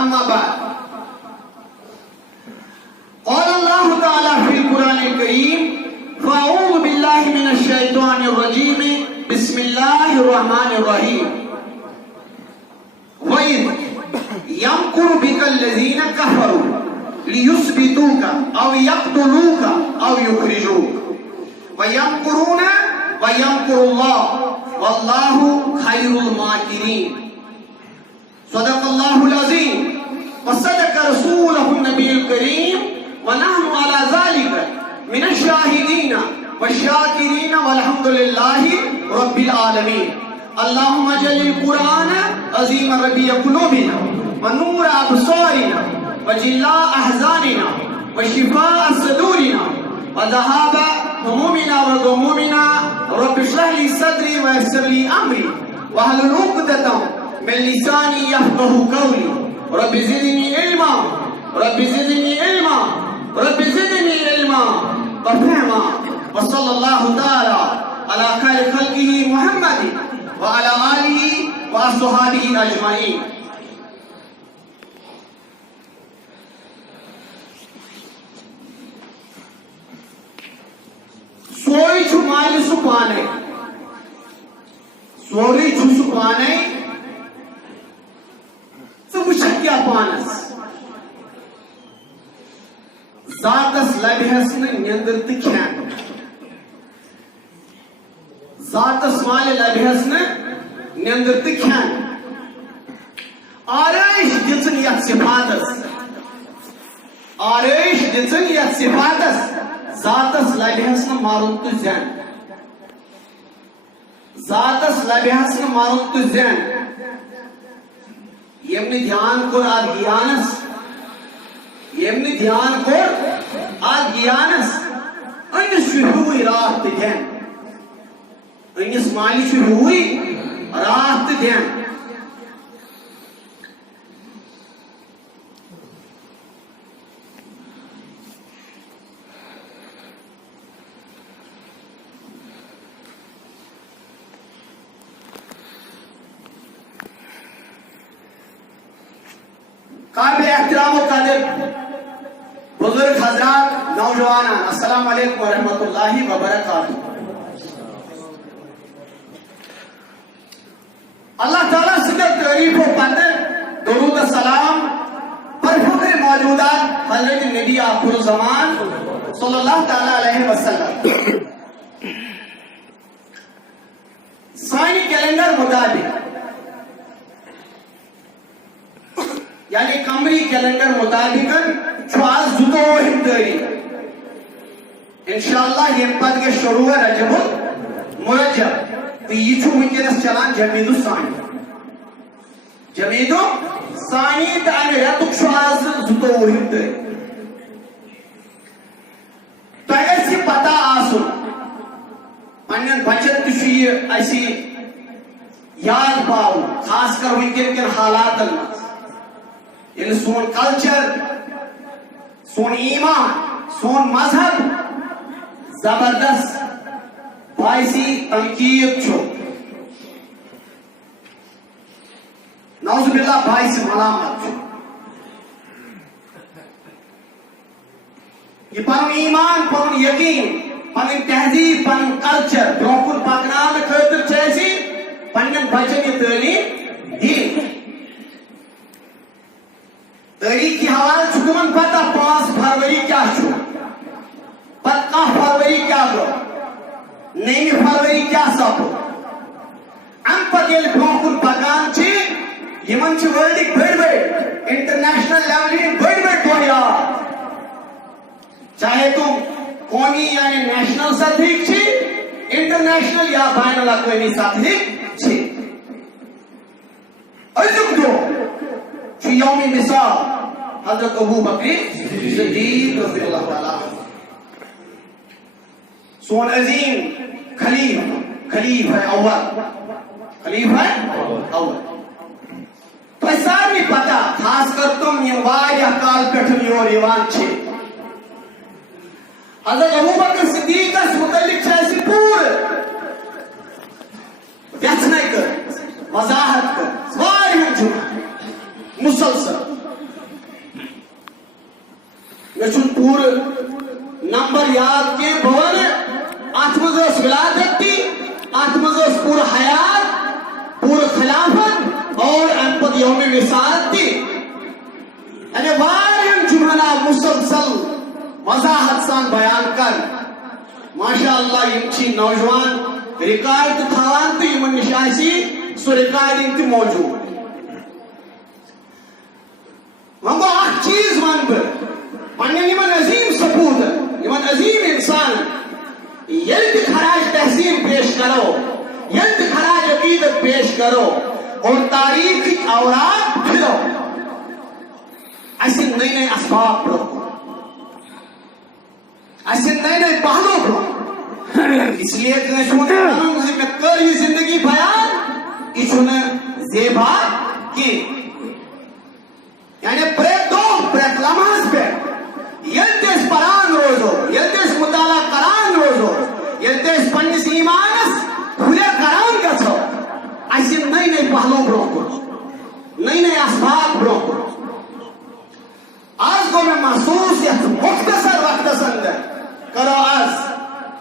अम्मा बाद क़ाल अल्लाह तआला फ़िल क़ुरानिल करीम फ़अऊज़ु बिल्लाहि मिनश शैतानिर रजीम बिस्मिल्लाहिर रहमानिर रहीम वइज़ यमकुरु बिकल लज़ीना कफ़रू लियुस्बितूका औ यक़्तुलूका औ युख़रिजूक व यमकुरूना व यमकुरुल्लाह वल्लाहु खैरुल माकिरीन। सदक़ल्लाहुल अज़ीम व सदक़ रसूलुहुन नबियुल करीम व नहनु अला ज़ालिका मिनश शाहिदीन व शाकिरीन वल्हम्दुलिल्लाहि रब्बिल आलमीन। अल्लाहुम्मा जल्लिल कुरान अज़ीम रबीअ क़ुलूबिना व नूर अब्सारिना व जिल्ला अहज़ानिना व शिफ़ाअ सदूरिना व ज़हाबा हमुमिना व गुमुमिना रब्बि इश्रह ली सदरी व यस्सिर ली अमरी वहलुल उक़दतम मिन लिसानी यफ़क़हू क़ौली। रब्बि ज़िदनी इल्मा रब्बि ज़िदनी इल्मा रब्बि ज़िदनी इल्मा व फ़हमा। व सल्लल्लाहु तआला अला खैरि ख़ल्क़िही मुहम्मदिन व अला आलिही व अस्हाबिही अजमईन। सोई छु माल सु पाने सोरी छु सु पाने सब क्या पानस जातस लबहस निंदर तो खेन जातस माल लबहस निंदर तो खेन आरैश दिचन यथ सिफातस आरैश दिचन यथ सिफातस जातस लबहस मारुन तो जैन जातस लबहस मारुन तो जैन यमने ध्यान कोर आज ज्ञानस यमने ध्यान कोर आज ज्ञानस अनिस हुई रात ध्यान अनिस मालिश हुई रात ध्यान। काबिल एहतराम व कदर बुजुर्ग हजरात नौजवान अस्सलाम वालेकुम व रहमतुल्लाहि व बरकातुहू। अल्लाह ताला से तारीफ व कदर दुरूद व सलाम पर फख्र मौजूदात हजरत नबी आखिर ज़मान सल्लल्लाहु तआला अलैहि वसल्लम। सानी कैलेंडर मुताबिक यानी कमरी कैलेंडर मुताबिक आज 12 तारीख इंशाअल्लाह ये पद के शुरू है रजबुल मुरज्जब तो ये वनस चलान जमीदु सानी तो अमे रेतुक आज 12 तारीख तो पता आसुन पन्न बचन तो याद पाव खासकर वनकन कन हालातन मज सोन कल्चर सोन ईमान सोन मजहब जबरदस्त बाइसी तनकीद नौजुबिल्लाह बाइस मलामत ये पन ईमान पन यकीन पन तहजीब पन कल्चर ब्रोकुन पकनान खतर पन्न बचन ये तालीम दी तारीख की हवाले तुमन पता 5 फरवरी क्या पता फरवरी क्या गो 9 फरवरी क्या सपो अम पे ब्रोकुन पकान वर्ल्ड बड़ बड़ इंटरनेशनल लेवल बड़ बड़ दो याद चाहे तुम कौमी यानी नेशनल सतह इंटरनेशनल या बैनुल अक़वामी सतह अजुक दो यौमी मिसाल हज़रत अबू बकर सिद्दीक़ रज़ियल्लाहु ताला सोन अजीम खलीफा अव्वल तो सारे पता खास कर तुम ये काल पे योर हज़रत अबू बकर सिद्दीक़ मुतल्लिक पूरे व्यसन कर वजाहत कर मुसलसल मे पूरे नंबर याद के बवन अत मज विलादत ती अत मज पूरा हयात पूरा खिलाफत और अम पे यौम विसात ती यानी वारियन जुमना मुसलसल वजाहत सान बयान कर माशाअल्लाह यम नौजवान रिकॉर्ड थावान तो यमन निश आसी सो रिकॉर्डिंग ते मौजूद वह गो अख चीज वन बह पन्न यमन अजीम सपूत यमन अजीम इंसान यल ते खराज तहसीन पेश करो यल ते खराज अकीदत पेश करो और तारीख की औरात फिरो ऐसे नए नए असबाब पढ़ो ऐसे नए नए पहलू पढ़ो इसलिए मैं कर ये जिंदगी बयान इचुन जेबा की यानी प्रेत दो प्रेत लम्हास पे यल्तेस परान रोजो यल्तेस मुताला करान रोजो यल्तेस पन्निस ईमानस खुले करान गसो ऐसे नए नए पहलू ब्रोको नए नए असबाब ब्रोको आज को मैं महसूस या मुख्तसर वक्त अंदर करो आज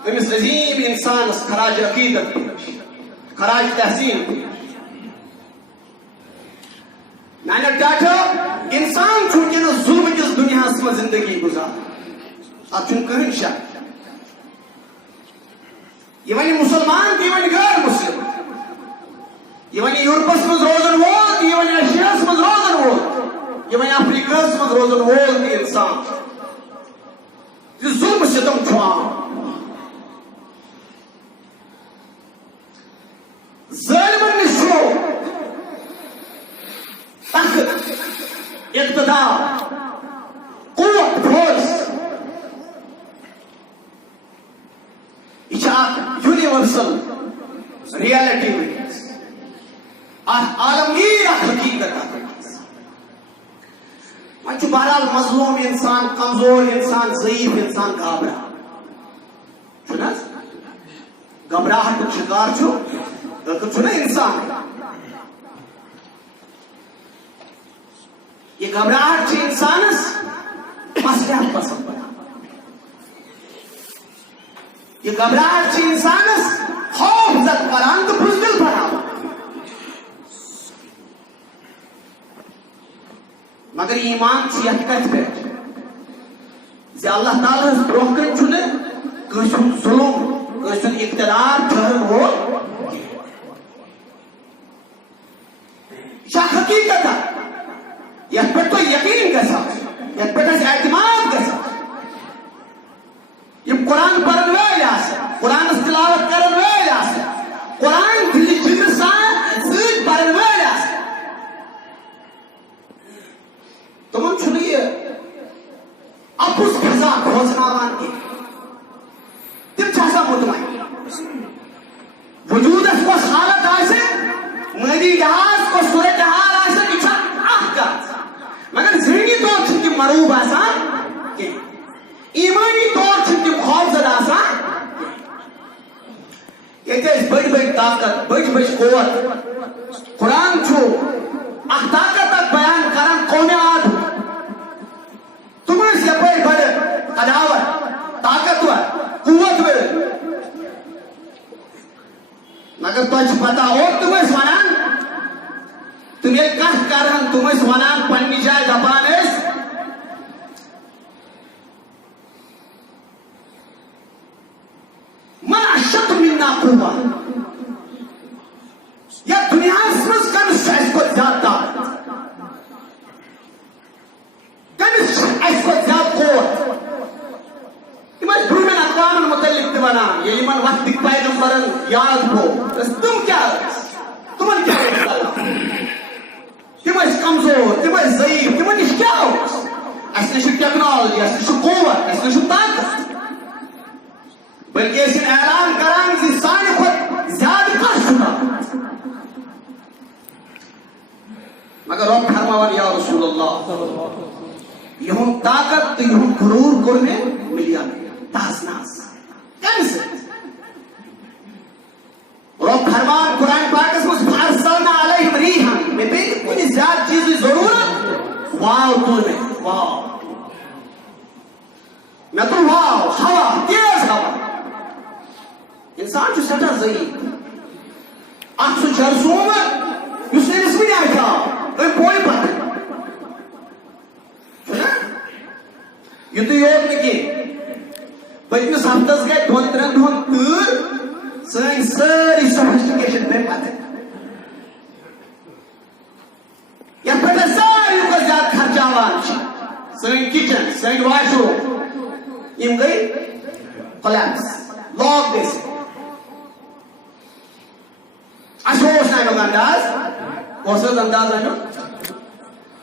तमिस अजीम इंसान खराज अकीदत खराज तहसीन मैंने डाटा इंसान चूंकि जुल्म किस दुनिया में जिंदगी गुजार अब चुन कहीं शक ये वही मुसलमान ये वही गैर मुस्लिम ये वही यूरोपस में रोजन वोल ये वही एशियास में रोजन वोल ये वही अफ्रीकास में रोजन वोल इंसान ये जुल्म से तुम छुआओ ज़ालिमन निशो ताकत इक़्तिदार क़ुव्वत फोर्स यूनिवर्सल रियलिटी आलमगीर हकीकत वह बहरहाल मजलूम इंसान कमजोर इंसान ज़ईफ इंसान घबराहट शिकार इंसान ये घबराहट इंसान मसला पसंद बना ये घबराहट इंसान खौफ जद करान तो बुजदिल बना मगर ईमान यथ कथ पे अल्लाह ताला ब्रोह कन जुल्म कन इख्तियार ठहरन वो हकीकत यथ पे तो यकीन गसा यथ पे एतमाद गसा यम कुरान पढ़न वेल कुरान तिलावत करन वेल कुरान दिल जिगर सान सत पढ़न वेल तुमन छुन ये अपुस खजा खोजनावान के तिम छासा मुतमईन वजूदस को हालत आसे मदी जहाज को सूरत हाल आसे इच्छा आका मगर ज़हनी तौर छन कि मरूब आसान के ईमानी तौर छन कि खौफजदा आसान ये बड़ बड़ ताकत बड़ बड़ कुव्वत कुरान छु अख ताकत बयान करन कौमे आद तुम्हें यपर बड़ कदावत ताकतवर कुव्वतवर मगर तुझ पता हो तुम्हें वनान तुम्हें कह करन तुम्हें वनान पन्नी जाए दपान मन अशद मिन्ना कुव्वा या दुनिया में कमिस को ज्यादा कमिस को ज्यादा कुव्वत इमन ब्रूमेन अक़वाम मुतल्लिक बना ये इमन वक्त पैगंबरन याद हो तुम क्या तुमन क्या तुम कमजोर तुम ज़ईफ तुमन क्या हो अस टेक्नोलॉजी अस कुव्वत अस ताकत बल्कि ऐलान करान कि सारे खुद ज्यादा कष्ट मगर रब फरमावन या रसूलुल्लाह यहुन ताकत तो यहुन गुरूर करने मिलिया तासनास कैसे रब फरमान कुरान पाक में फरसलना अलैहिम रीहन में बेन कोई ज्यादा चीज की जरूरत वाव तुझे वाव मैं तो वाव हवा तेज हवा इंसान सटा जई अख जरसूम इस वन आव पोई पत युत योत नी पतमिस हफ्तस गई 2-3 दुहन तूर सन सारी सोफिस्टिकेशन पे पत ये पे सारी को ज्यादा खर्चावान सन किचन सन वॉशरूम इन गई कोलैप्स लॉक दिस अशोस ना अंदाज वोसस अंदाज है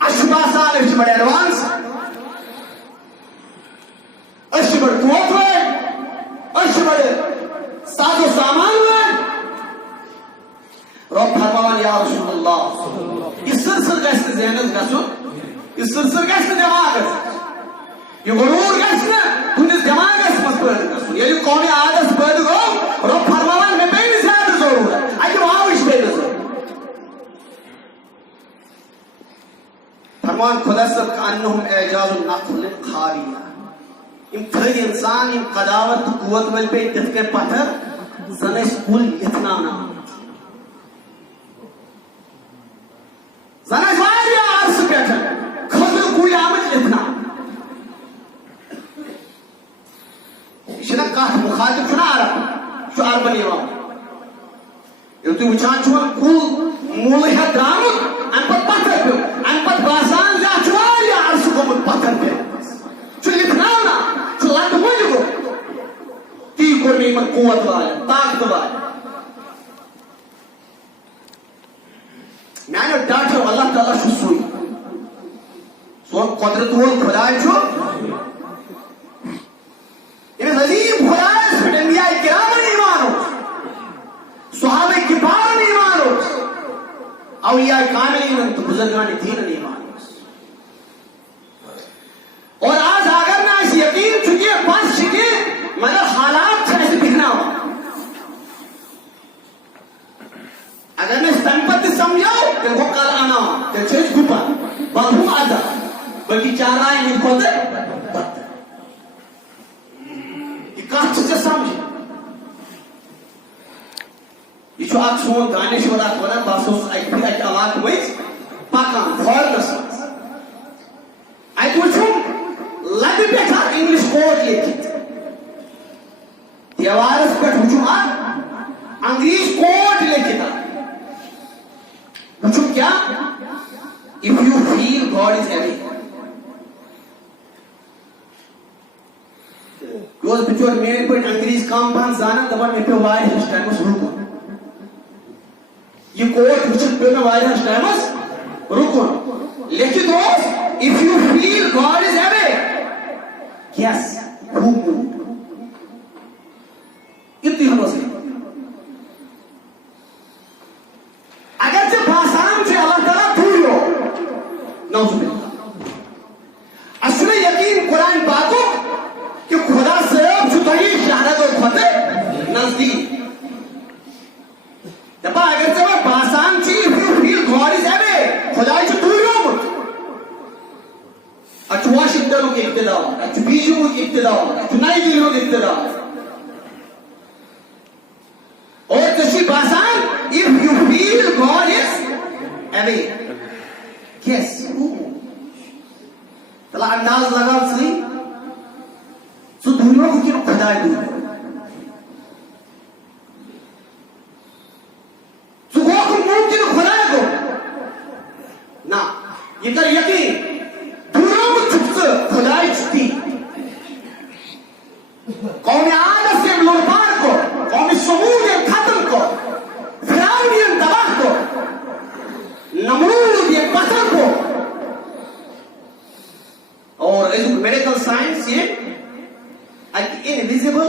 अशुबासाल इस बड़े एडवांस अशुबर तोफ है अशुबर साजो सामान है रब फरमान या रसूलुल्लाह इस सिलसिले गैस ज़हनस गसुन इस सिलसिले गैस दिमाग ये गुरूर गैस ना तुनिस दिमाग गैस मत पैदा गसुन ये कौमी आदत पैदा गो रब फरमान में बेनी ज्यादा जरूरत आज वहां इस पे फरमान खुदा सब का अन्नहुम एजाजुन नखल खारिया इम थर इंसान इम कदावत कुवत वल पे तिफके पत्थर सनस कुल इतना ना सनस वारिया अर्श बैठा खजर कुल आमत इतना इशना का मुखातिब चुना अरब शो अरबन यवा यो तु वचान छुन कुल मूल है द्राम अन पत पत्थर पे अन पत बासान जा चुवारिया अर्श को पत्थर पे चुन इतना ना चुलात मुझको ती को नहीं मन कुवत वाला ताकत वाला मैंने डांटो अल्लाह ताला शुसुई सो कुदरत वो खुदाई छो ये अजीम खुदाई से दुनिया किराम नहीं मानो सहाबे किबार नहीं मानो औलिया कामिल नहीं तो बुजुर्गान दीन नहीं मानो और आज अगर ना इस यकीन चुके बस चुके मगर हालात ऐसे दिखना हो अगर मैं संपत्ति समझाओ तो वो कल आना तो चेज गुपा बहु आजा बल्कि चार आए नहीं खोते ये काच से समझे ये जो आप सोन गाने से बता कोना बासोस आई फिर आई आवाज हुई पाकान फॉल दस आई पूछूं लग बैठा इंग्लिश कोड लिखित दीवारस पे पूछूं अंग्रेज कोड लिखित पूछूं क्या if you feel God is away रोज बिचोर मेरे पर अंग्रेज काम पान जाना दबा मे पे वायर इस टाइम में रुको ये कोड पूछूं पे में वायर इस टाइम में रुको लिखित रोज if you feel God is away yes who इतनी हम से अगर से भाषाम से अल्लाह ताला भूलो नौजुबिल्लाह असली यकीन कुरान बातों कि खुदा से जुदाई शहादत और फतेह नजदीक दबा अगर से भाषाम से if you feel God is away खुदा से भूलो मत अच्छु वाशिंगटन के इक्तिदार अच्छु बीजिंग के इक्तिदार अच्छु नाइजीरिया के इक्तिदार और किसी भाषान if you feel God is away yes तला अंदाज लगा सही सो दुनिया को क्यों खुदा है दूर सो वो को मुमकिन खुदा को ना ये कर यकीन खुदाई छुट्टी कौमी आदत से लोपार को कौमी समूह खत्म को फिराउन तबाह को नमरूद ये पत्थर को और मेडिकल साइंस ये इनविजिबल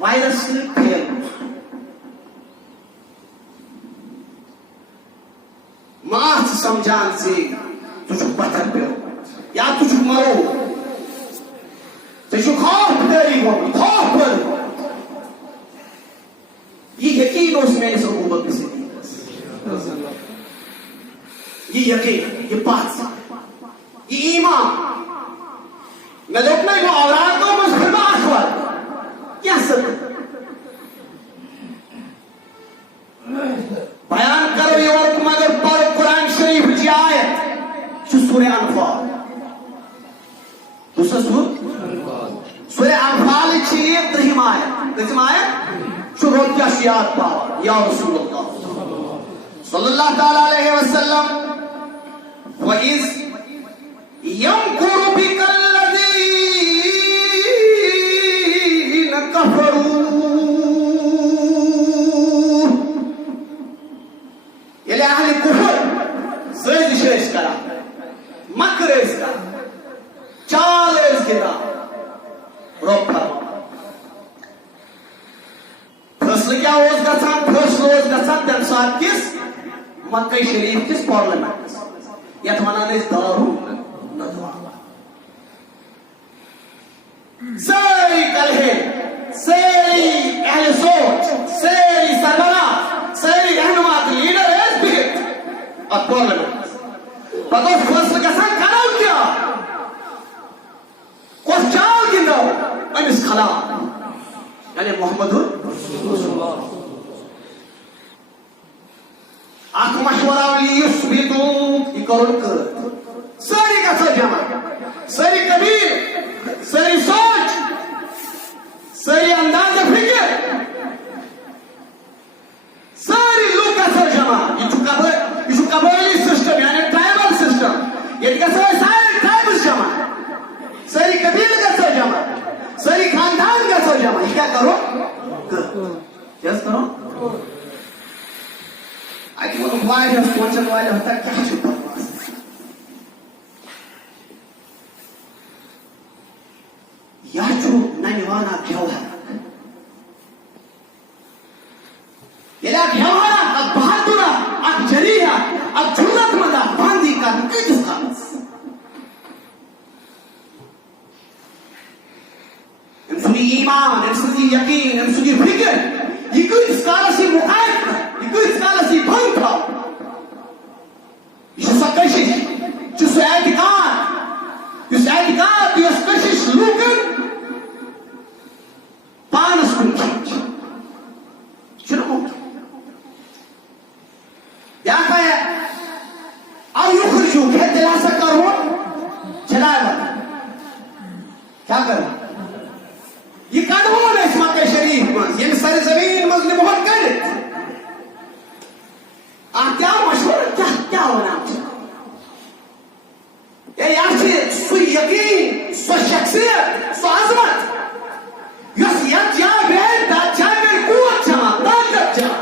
वायरस से फैल मास समझान से तुझ पत्थर पे या तुझ मरो तुझ खौफ तेरी हो खौफ पर ये यकीन उसमें इस हुकूमत से ये यकीन ये बात ये ईमान मैं अपने को औलादों पर क्या सब बयान करो ये और मगर पढ़ो कुरान शरीफ की आयत सूरह अनफाल दूसरा सूरह अनफाल की 3 आयत शुरू क्या याद पाओ या रसूलुल्लाह सल्लल्लाहु ताला अलैहि वसल्लम वइज़ यमकुरु बिकल्लज़ीना कफरू येले अहले कुफर साजिश करा मकर का चाल गिरा रब फरमा फैसले क्या फैसले तम सात किस मक्का शरीफ किस पार्लियामेंट यथ वनान दारू सारी कलहे सारी अहले सोच सारी सरबराह सारी रहनुमा लीडर बिहित पार्लियामेंट पता फैसले करो क्या कस चाल गिंदो अमिस खिलाफ यानी मोहम्मदुर अख मशवरा सारी गो जमा सारी कबीर सारी सोच सारी अंदाज फिक्र सारी लोग गो जमा यह कबैली सिस्टम यानी ट्राइबल सिस्टम ये सारे ट्राइबल्स जमा सारी कबीर गो जमा सारी खानदान गो जमा यह क्या करो अति वो वायरस पहुंचने वाले होता क्या छुपा या जो ननिवाना व्यवहार येला व्यवहार अब बहादुरा अब जरीया अब जुर्रतमंद बांधी का किस खास इनसुनी ईमान इनसुनी यकीन इनसुनी फिक्र ये किस Kalsi मुआयद Good fallacy, bunker. You should say, just add the God. You say the God, you especially looking. Panas kunch. Should have moved. Ya kaya, are you खुश हो? क्या दिलासा करो? चलाया क्या करो? ये कानून है इस मक्का शरीफ में, ये सारी जमीन मुस्लिम बहुत कर क्या मशवरा क्या होना सु यकीन सु शख्सियत सु अजमत कुत जमा ताकत जमा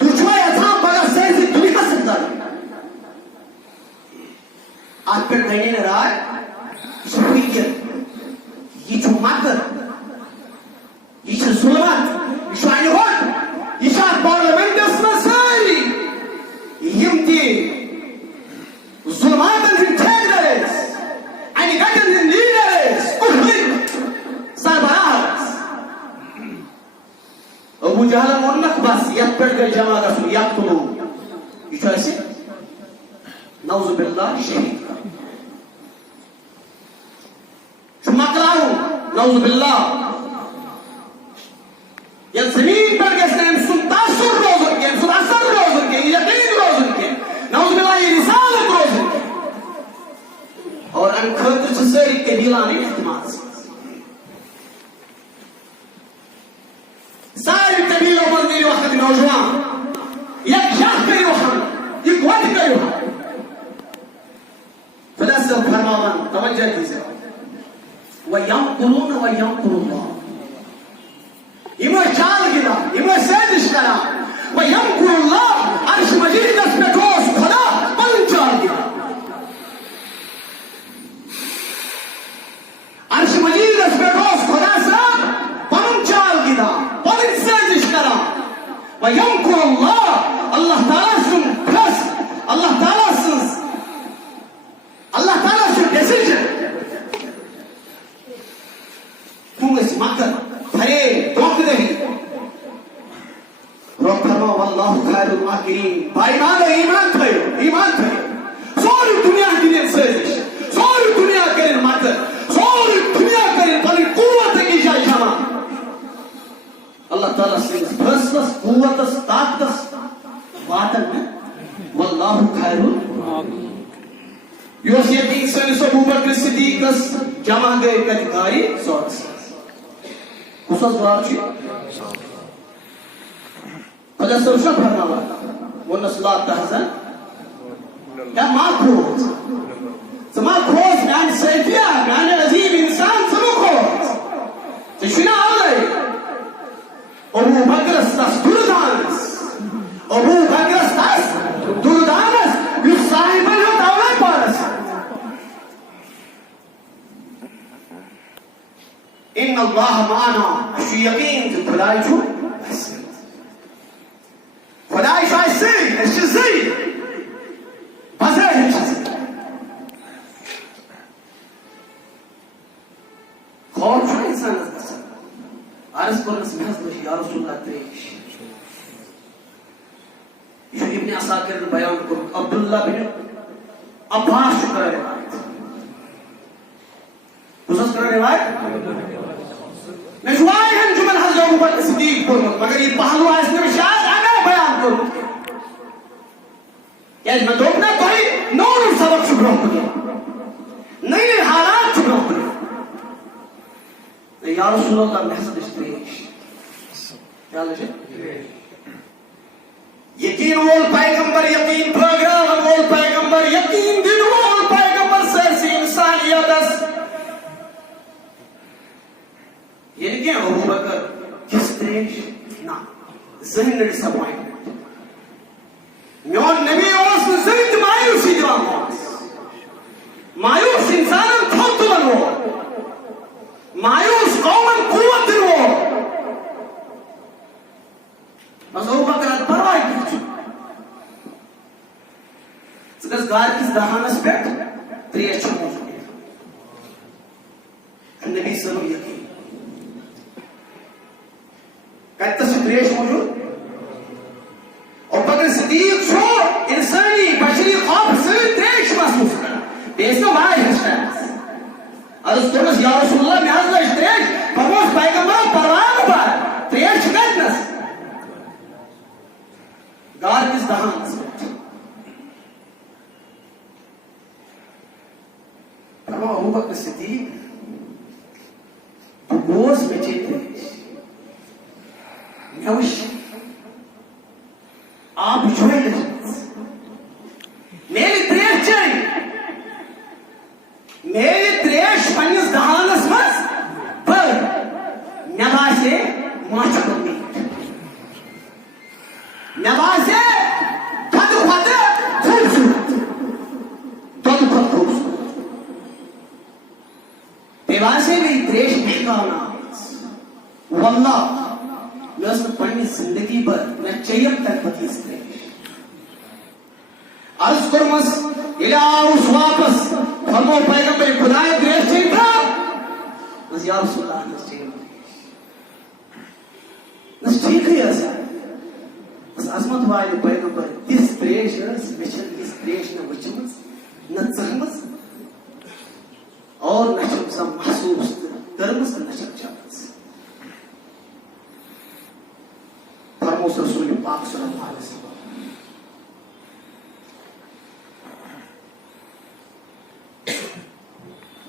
तुझे यथा बड़ा सही दुनिया से कर आज पे कहने रहा है ये जो मकर ये जो जुल्मत ये पार्लियामेंट में सारी Yimti Zulmatan in terrorists and Gatan in leaders Uhlik Sarbaras Abu Jahl Munak Bas Yakper Jama Rasul Yaktulu You try to say Nauzu Billah Shahid Shumaklahu Nauzu Billah Yan Zameen पर कैसे सुन तासुर रोज़ के सुन असर रोज़ के यकीन रोज़ के नाउज़ बिल्लाह ये रिसालत रोज़ के और अनखत चुसरी के दिलाने इस्तेमाल सारी कबीलों में मेरे वक्त नौजवान एक शाख करी वहाँ एक वक्त करी वहाँ फलसफा फरमान तवज्जो कीजिए वयमकुरून वयमकुरुल्लाह इमो चाल गिरा इमो साजिश करा वयमकुरुल्लाह अर्श मजीद पे ठोस खुदा पन चाल गिरा अर्श मजीद पे ठोस खुदा से पन चाल गिरा पन साजिश करा वयमकुरुल्लाह अल्लाह ताला सुन प्लस अल्लाह ताला सुन डिसीजन तुम इस मकर भरे धोख दही रब फरमा वल्लाहु खैरुल माकिरीन भाई ईमान थयो सारी दुनिया की साजिश सारी दुनिया करें मकर सारी दुनिया करें पनी कुव्वत की जाय जमा सैनिस अबू बकर सिद्दीक़स जमा गए कलिकारी सोर्स कुछ बात छी खुदा सरशा फरमावा वो नस्ला तहसन या माखोज समा खोज मैंने सैफिया मैंने अजीब इंसान समो खोज तशना आले अबू बकर दुर्दानस अबू बकर दुर्दानस यु साहिबन हो तावले पारस इन अल्लाह माना अशी यकीन जो खुदाई छु खुदाई शायद से ज़ी बसे खौफ है इंसान अर्ज करने से महज या रसूल अल्लाह ये इब्न असाकिर ने बयान को अब्दुल्लाह बिन अब्बास करे उसस करे रिवायत मैं जुआई हम जुमन हज़रत अबू बकर सिद्दीक़ को मगर ये पहलू है इसने शायद आगे बयान करूं क्या मैं दोपना कोई नूर सबक शुक्र हो नहीं हालात शुक्र हो या रसूल अल्लाह महज इस्तेश क्या लगे यकीन वोल पैगंबर यकीन प्रोग्राम वोल पैगंबर यकीन दिन वोल पैगंबर सरसी इंसानियत ये क्या अबू बकर किस तरह ना जहन डिसअपॉइंटमेंट म्योन नबी ओस जरित मायूसी दिवान मायूस इंसान थोत बनो मायूस कौमन कुवत दिनो बस अबू बकर परवाह की सगस गार किस दहानस पेट त्रेश मौजूद नबी सल्लल्लाहु अलैहि कत्तस त्रेश मौजूद और बकर सिद्दीक छो इंसानी बशरी खौफ से त्रेश महसूस करा बेसो भाई हस्ता अर्ज करस या रसूलुल्लाह मैं हज त्रेश फरमोस पैगंबर परवाह पर त्रेश कत्तस गार किस दहानस अबू बकर सिद्दीक गोस में चेते नवश आप जोए मेरी त्रेश चाहिए मेरी त्रेश पन्निस दहानस मस पर नवासे माचा बंदी नवासे खद खद खूबसूरत दद खद खूबसूरत देवासे भी त्रेश महकाना वल्लाह मैं उसने पढ़नी जिंदगी भर मैं चयम तक बतीस करेंगे अर्ज करमस इला उस वापस फरमो पैगंबर खुदा ने त्रेश चाहिए था बस या रसूल अल्लाह ने चाहिए बस ठीक है ऐसा बस अजमत वाले पैगंबर इस त्रेश मिशन इस त्रेश ने वचमस न जहमस और न सब महसूस करमस न शक रसूल पाक सल्लल्लाहु अलैहि वसल्लम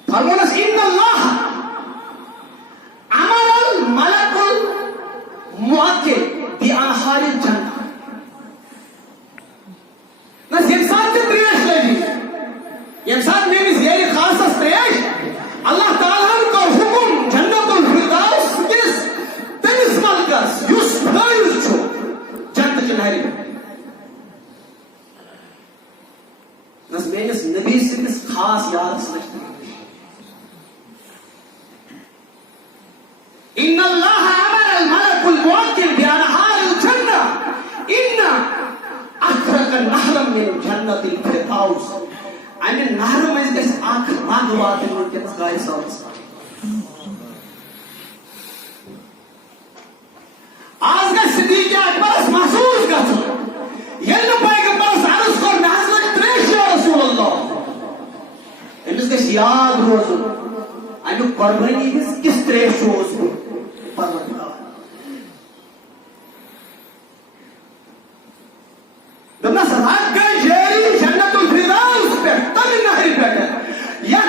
फरमानस इन्नल्लाह अमरल मलकुल मुअक्किल बि अनहारिल जन्नह न इंसान के त्रेश लगी इंसान मेरी ज़ेरी खास त्रेश अल्लाह ताला का हुक्म जन्नतुल फिरदौस किस तनिस मलकस युस फैज छो जन्नत के नहरी बस मेनिस नबी सिंस खास यार समझते इन्नल्लाह अमर अल मलकुल मुअक्किल बि अनहारिल जन्नह इन्ना अखरक नहरम मिन जन्नतिल फिरदौस अमे नहर में गस आख माग वात के गाय सौस आज का सिद्दीक अकबर महसूस गछ यल्ल पैगंबर अर्ज कर नहर त्रेश या रसूल अल्लाह इनस गस याद रोज अमे कुर्बानी किस त्रेश ओस परवरदिगार दमना सरात का जेरी जन्नतुल फिरदौस पे तल नहर पे या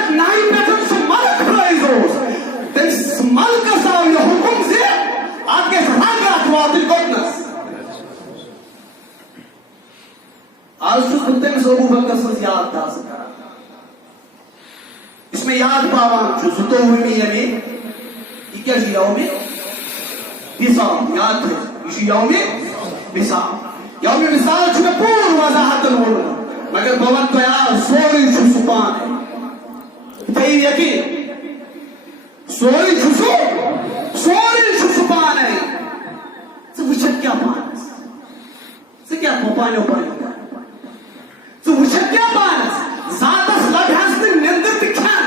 यस में याद पावान जुतोवमी यमी क्या यौमे विसाल याद है ये यौमे विसाल में पूर्ण वजाहत मगर भवन तो यार सोरी सुपान है यकीन सोरी सुपान है वुचत क्या पानस क्या पानो वुचत क्या पानस जातस लभ्यास निंदर खान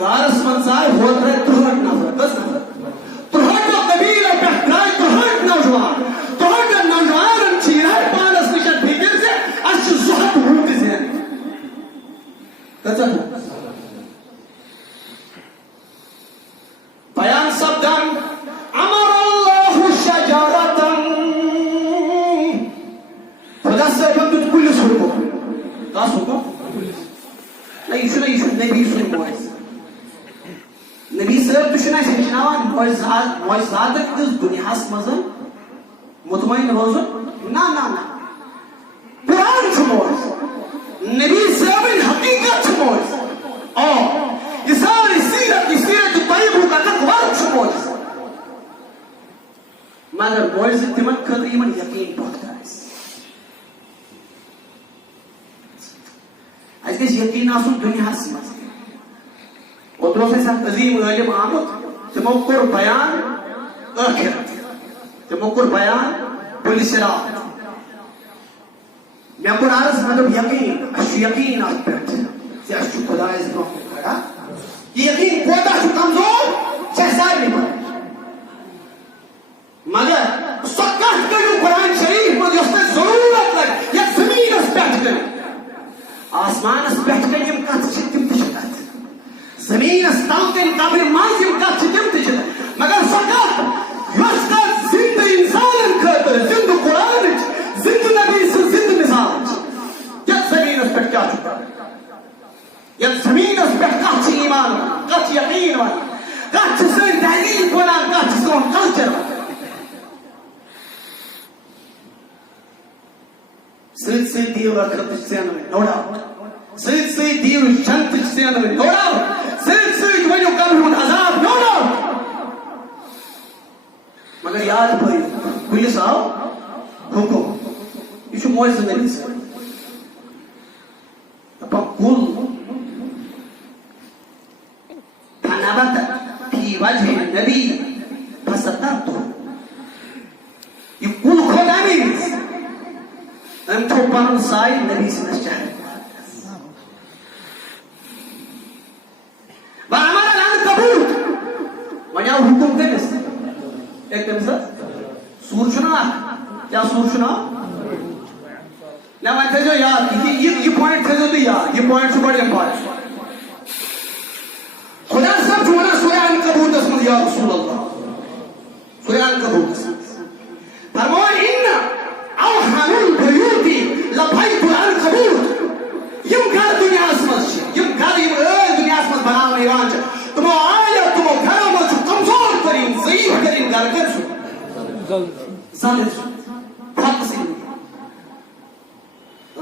गारस मन होत तुहट नफर कस नफर तुहट कबीर पे तुहट नौजवान तुहट नौजवान पानस निश फिक्र से अस जुहट हूट जैन कचन बयान सब्दन अमर अल्लाह शजारतन खुदा से बंद कुल सुनो का सुनो नहीं नबी सुनो नबी साहब तुनावान मोजादत दुनिया मज मुतमईन रोजन ना कुरान मोज नबी साहब हकीकत मोज और सारी सीरत तय्यबा का तकवर मोज मगर मोज तिमन खत यकीन बहुत यकीन दुनिया मज अजीम आलिम आमुत तमो कोर बयान आखिरत तमो कोर बयान पुलिसरात मे कोर अर्ज मतलब यकीन पे खुदा खड़ा यकीन कोता कमजोर सारे मगर कुरान शरीफ मज जरूरत लगे या जमीन पे आसमान पे कम जमीन तल कन कब्र मज मगर जिंद इंसान खतर जिंद कुरान जिंद नबी जिंद मिसाल जमीन पे क्या जमीन पे ईमान कत यकीन कत तहजीब वन कत सोन कल्चर सत दीव रखत नो डाउट सत दीव जंत नो डाउट सत वो कब्र अजाब नो डाउट मगर याद भाई पुलिस आओ हुकुम यह मोज नबी कुल फनबत फी वजह नबी फसतरतु यह कुल खोद अम थो पन साय नबी सनस चाह वन आव हुकुम कमिस एक सूर क्या सूर ना वन थो याद यह पॉइंट थो तुम याद यह पॉइंट बड़ इंपॉर्टेंट खुदा सब वन सूरह अनकबूतस मज या रसूल अल्लाह सूरह अनकबूतस फरमान इन अवहनुल बुयूति लबैतुल अनकबूत यम घर दुनिया मज यम घर दुनिया मज बनावन यवान तुमो आया तुमो घर मज कमजोर तरीन ज़ईफ तरीन घर कर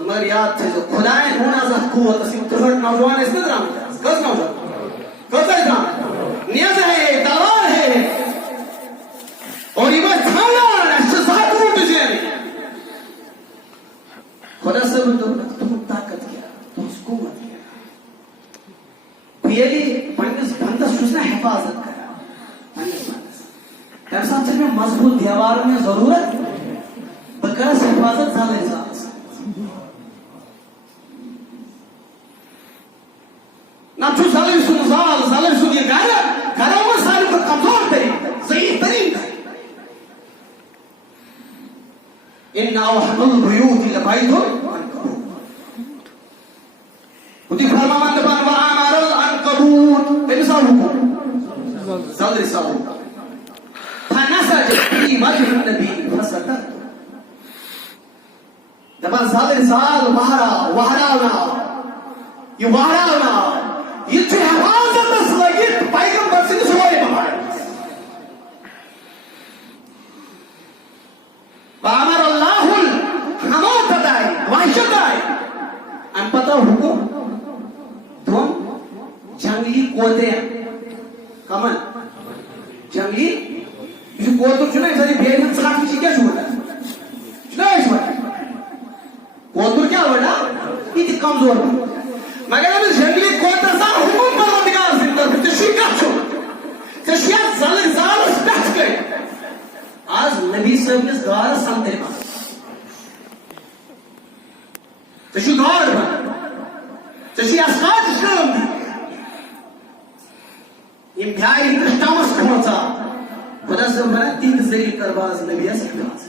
मगर याद थे जो खुदाए होना जब कुवत असी तुहट नौजवान इस नजर आमद कस नौजवान कस इतना नियत है तलवार है और ये बस थाना साथ उठ जाए खुदा से तुम ताकत क्या तुम कुवत क्या पहले पंडित बंदस उसने हिफाजत करा पंडित ऐसा में मजबूत दीवार में जरूरत बकरा से हिफाजत ज्यादा ना तो ज़ालिम सुन ये घरों में सारे को कमजोर तरीन ज़ईफ तरीन इन अवहनुल बुयूति लबैतुल अनकबूत उदी फरमान दबान व अमरल अनकबूत तेसा हुकुम ज़ालिम साहू फनसज फी वजह नबी फसतत दबान ज़ालिम साल वहराना ये वहराना ये हिफाजत लगे पैगंबर से सोए बामर अल्लाहुल हमात दाई वहशत दाई पता हुकुम दोन जंगली कोते कमन जंगली कोतुर चुना इस बेहन साथ में क्या छुड़ा चुना इस बार कोतुर क्या बड़ा इतनी कमजोर मगर अब जंगली कोतर सा हुकुम परवरदिगार जिंदा तो शिका छो तो शिया ज़ाल ज़ाल स्पष्ट कर आज नबी साहब ने गार संते में तो शु गार तो शिया साथ श्रम ये प्यारी कृष्णावस पहुंचा खुदा से बना तीन जरिए करवाज नबी असलास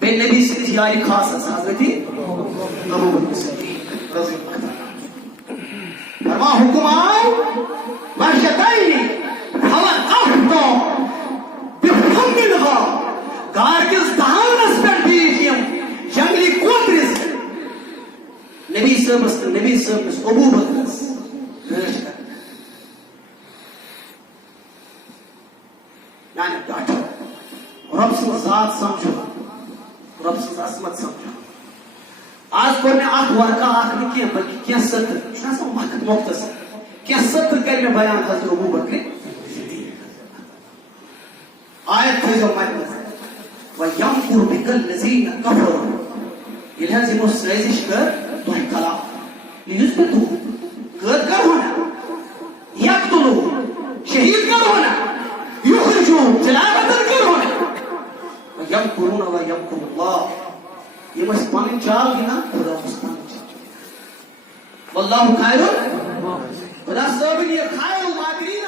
बे नबी से यारी खास हजरती अबू बकर सिद्दीक रज़ी अल्लाह फरमा हुक्म आए वशतैनी हवा अफ्तो बिफमिलहा कारगिल दहानस पर बीजियम जंगली कोतरिस नबी सब अबू बकर यानी डाटो रब से जात समझो रब से असमत समझो आज पर मैं आठ वर्का आठ में क्या बल्कि क्या सत्र क्या सब वक्त मुख्तसर क्या सत्र कर में बयान हज़रत अबू बकर आयत है जो मत व यमकुर बिकल लज़ीना कफर ये है जिमो साजिश कर तो है कला लिजिस पे तू कर होना यक्तुलु शहीद कर होना युखरिजू जलावतन कर होना व यमकुरुना व यमकुरुल्लाह ये बस पानी चाल की ना खुदा मुस्कान चाल वल्लाहु खैरुल खुदा सब ये खैरुल माकिरीन